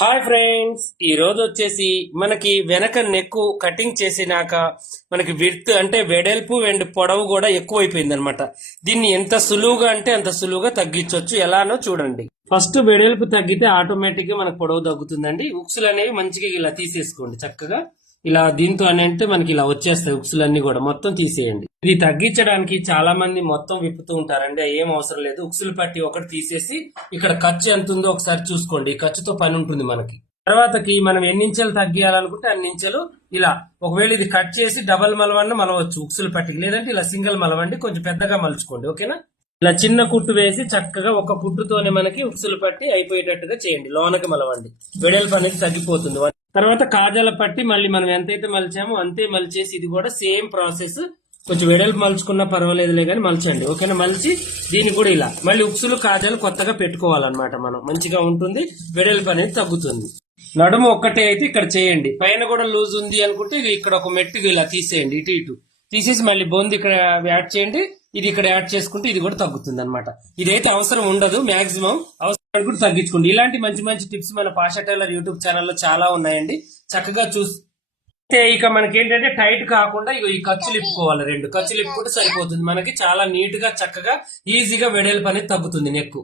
Hi friends, ఈ రోజు వచ్చేసి మనకి వెనక నెక్ కటింగ్ చేసినాక మనకి విడ్త్ అంటే వెడల్పు అండ్ పొడవు కూడా ఎక్కువైపోయింది అనమాట. దీన్ని ఎంత సులువుగా అంటే అంత సులువుగా తగ్గించవచ్చు. ఎలానో చూడండి. ఫస్ట్ వెడల్పు తగ్గితే ఆటోమేటిక్ గా మనకు పొడవు తగ్గుతుందండి. ఉక్సులు అనేవి మంచిగా ఇలా తీసేసుకోండి. చక్కగా ఇలా దీంతో అని అంటే మనకి ఇలా వచ్చేస్తాయి. ఉక్సులన్నీ కూడా మొత్తం తీసేయండి. ఇది తగ్గించడానికి చాలా మంది మొత్తం విప్పుతూ ఉంటారండి. ఏం అవసరం లేదు. ఉక్సులు పట్టి ఒకటి తీసేసి ఇక్కడ ఖర్చు ఎంత ఉందో ఒకసారి చూసుకోండి. ఖర్చుతో పని ఉంటుంది మనకి. తర్వాతకి మనం ఎన్ని ఇంచెలు తగ్గియాలనుకుంటే అన్ని ఇంచెలు ఇలా ఒకవేళ ఇది కట్ చేసి డబల్ మలవన్న మలవచ్చు ఉక్సులు పట్టికి, లేదంటే ఇలా సింగిల్ మలవండి. కొంచెం పెద్దగా మలుచుకోండి. ఓకేనా? ఇలా చిన్న కుట్టు వేసి చక్కగా ఒక కుట్టుతోనే మనకి ఉక్సులు పట్టి అయిపోయేటట్టుగా చేయండి. లోనకి మలవండి. వెడల్పు అనేది తగ్గిపోతుంది. తర్వాత కాజాల పట్టి మళ్ళీ మనం ఎంతైతే మలిచామో అంతే మలిచేసి ఇది కూడా సేమ్ ప్రాసెస్. కొంచెం వెడల్పు మలుచుకున్నా పర్వాలేదులే కానీ మలచండి. ఓకేనా? మలిచి దీన్ని కూడా ఇలా మళ్ళీ ఉక్సులు కాజాలు కొత్తగా పెట్టుకోవాలన్నమాట. మనం మంచిగా ఉంటుంది. వెడల్పు అనేది తగ్గుతుంది. నడుము ఒక్కటే అయితే ఇక్కడ చేయండి. పైన కూడా లూజ్ ఉంది అనుకుంటే ఇక్కడ ఒక మెట్టుగా ఇలా తీసేయండి. ఇటు ఇటు తీసేసి మళ్ళీ బొంది ఇక్కడ యాడ్ చేయండి. ఇది ఇక్కడ యాడ్ చేసుకుంటే ఇది కూడా తగ్గుతుంది అనమాట. ఇదైతే అవసరం ఉండదు. మాక్సిమం అవసరం కూడా తగ్గించుకోండి. ఇలాంటి మంచి మంచి టిప్స్ మన పాషా టైలర్ యూట్యూబ్ ఛానల్లో చాలా ఉన్నాయండి. చక్కగా చూస్తే ఇక మనకి ఏంటంటే టైట్ కాకుండా ఈ ఖర్చులు ఇప్పుకోవాలి. 2 ఖర్చులు ఇప్పుకుంటే సరిపోతుంది. మనకి చాలా నీట్ గా చక్కగా ఈజీగా వెడల్పు అనేది తగ్గుతుంది నెక్.